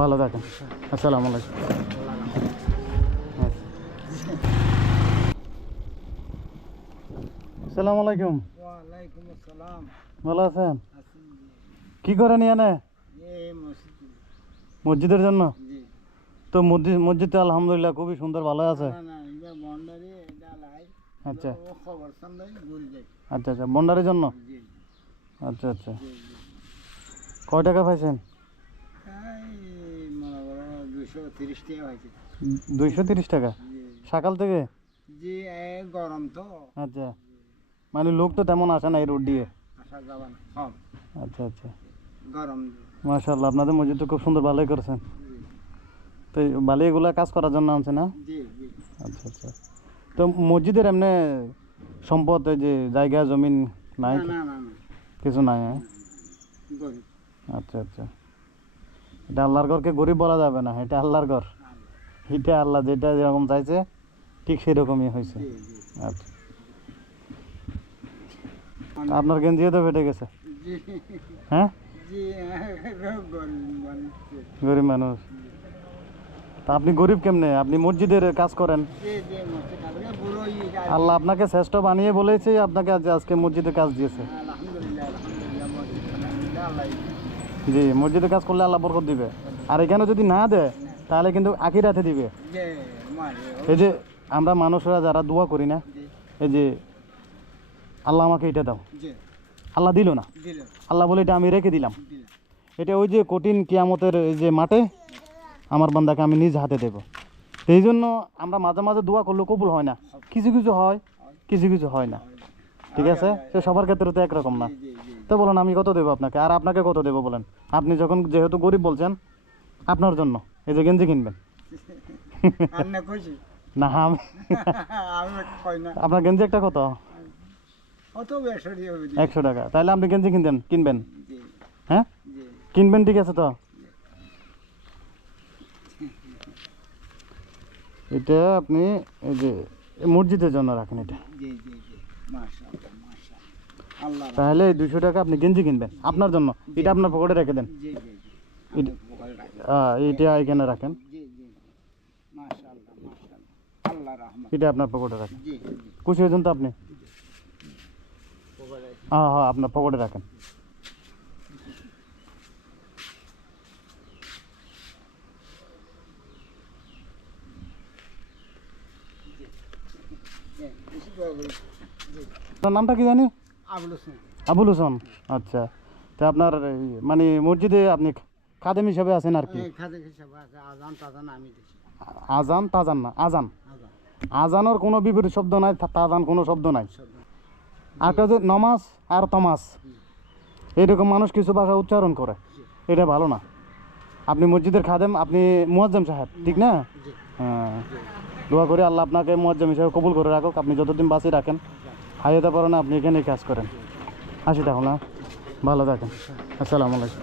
ভালো থাকেন। আসসালামু আলাইকুম। আসসালামু আলাইকুম। ওয়ালাইকুম আসসালাম। ভালো আছেন? আছি জি। কি করেন এনে? এই মসজিদ। মসজিদের জন্য? জি। তো মসজিদ তো আলহামদুলিল্লাহ খুবই সুন্দর, ভালো আছে। না না এটা বন্ডারি এটা লাই। আচ্ছা ও খবর সামলাই ভুল যাই। আচ্ছা আচ্ছা, বন্ডারের জন্য। জি আচ্ছা আচ্ছা, জি জি। কয় টাকা পাইছেন? এই মনে করো 230 টাকা হয়েছে। 230 টাকা জি সকাল থেকে? জি গরম তো। আচ্ছা, মানে লোক তো তেমন আসে না এই রোড দিয়ে। আসা যাবে না কম আচ্ছা আচ্ছা, গরম। মাশাআল্লাহ, আপনাদের মসজিদ তো খুব সুন্দর, ভালোই করেছেন। জি তো বালি এগুলা কাজ করার জন্য আনছে না? জি জি। আচ্ছা আচ্ছা, তো মসজিদের এমনি সম্পদ, এই যে জায়গা জমিন নাই? না না না না কিছু নাই, হ্যাঁ? গরিব। আচ্ছা আচ্ছা, এটা আল্লাহর ঘরকে গরিব বলা যাবে না, এটা আল্লাহর ঘর। এটা আল্লাহ যেটা যেরকম চাইছে ঠিক সেরকমই হয়েছে। জি জি আচ্ছা, আপনার গেঞ্জিও তো ফেটে গেছে। জি হ্যাঁ, জি গরিব বানিয়েছে। গরিব মানুষ। তা আপনি গরিব কেমনে? আপনি মসজিদের কাজ করেন, জি জি মসজিদ আলগে বুড়ো আল্লাহ আপনাকে শ্রেষ্ঠ বানিয়ে বলেছে, আপনাকে আজকে মসজিদের কাজ দিয়েছে। আলহামদুলিল্লাহ আলহামদুলিল্লাহ মসজিদ আলহামদুলিল্লাহ আল্লাহ জি, মসজিদে কাজ করলে আল্লাহ বরকত দিবে। আর এখানে যদি না দেয় তাহলে কিন্তু আখিরাতে দিবে। যে মারে এই যে আমরা মানুষরা যারা দোয়া করি না, জি এই যে আল্লাহ আমাকে এটা দাও, জি আল্লাহ দিল না, দিল আল্লাহ বলে এটা আমি রেখে দিলাম। দিল এটা ওই যে কঠিন কিয়ামতের এই যে মাঠে আমার বান্দাকে আমি নিজ হাতে দেব। এই জন্য আমরা মাঝে মাঝে দোয়া করলে কবুল হয় না, কিছু কিছু হয়, কিছু কিছু হয় না। ঠিক আছে, সে সবার ক্ষেত্রে তো একরকম না। জি জি জি তো বলেন আমি কত দেবো আপনাকে, আর আপনাকে কত দেবো বলেন? আপনি যখন যেহেতু গরিব বলছেন, আপনার জন্য এই যে গেঞ্জি কিনবেন। আর না কইছি না আমি আমি কই না আপনার গেঞ্জি একটা কত? কত বেসরি হবে 100 টাকা। তাহলে আপনি গেঞ্জি কিনবেন, জি হ্যাঁ জি কিনবেন, ঠিক আছে। তো এটা আপনি এই যে মসজিদের জন্য রাখেন এটা, জি জি জি মাশাআল্লাহ মাশাআল্লাহ আল্লাহ তাহলে এই 200 টাকা আপনি গেঞ্জি কিনবেন আপনার জন্য। এটা আপনার পকেটে রেখে দেন, জি জি জি এটা উপকার রাখি। এটা এখানে রাখেন, জি জি মাশাআল্লাহ মাশাআল্লাহ আল্লাহ রহমত। এটা আপনার পকেটে রাখেন। জি জি খুশি হয়েছেন তো আপনি? উপকার রাখি। হ্যাঁ হ্যাঁ, আপনার পকেটে রাখেন। বেশি দোয়া করি। জি আপনার নামটা কি জানি? আবুল হোসেন। আবুল হোসেন। আচ্ছা, তো আপনার এই মানে মসজিদে আপনি খাদেম হিসাবে আছেন আর কি? খাদে হিসাবে আছে আজান তাজান আমি দিছি। আজান তাজান না, আজান। আজান আজানোর কোনো বিপরীত শব্দ নাই, তাজান কোনো শব্দ নাই। শব্দ। আর কাছে নমাজ আর তমাস, এইরকম মানুষ কিছু ভাষা উচ্চারণ করে, এটা ভালো না। আপনি মসজিদের খাদেম, আপনি মুয়াজ্জেম সাহেব, ঠিক না? জি হ্যাঁ, দোয়া করে আল্লাহ আপনাকে মুয়াজ্জেম হিসাবে কবুল করে রাখুক। আপনি যতদিন বাঁচিয়ে রাখেন, হাইতে পারেন, আপনি এখানেই কাজ করেন। আসি তাহলে, ভালো থাকেন। আসসালামু আলাইকুম।